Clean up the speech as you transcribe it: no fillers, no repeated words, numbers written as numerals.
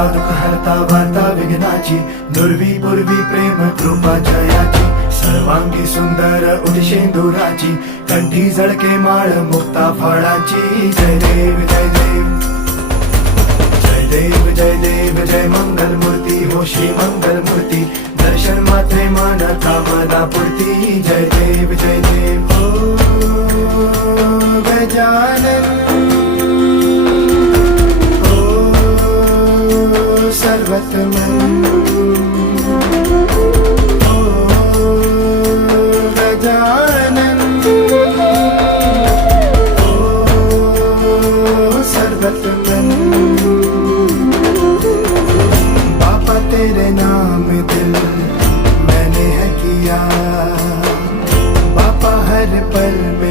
हरता दुःख हरता वार्ता विघ्नाची, दुर्वी पूर्वी प्रेम कृपा जयाची, सर्वांगी सुंदर उदिशेंदुराची, कंठी झळके माळ मुक्ता फळाची. जय देव जय देव जय देव जय देव जय मंगल मूर्ती हो श्री मंगल मूर्ती, दर्शन मात्रे मन कामना पूर्ती. जय देव जय देव हो गजानन हो सर्वतमन हो गजानन हो सर्वतमन. बाबा तेरे नाम दिल मैंने है किया, बाबा हर पल में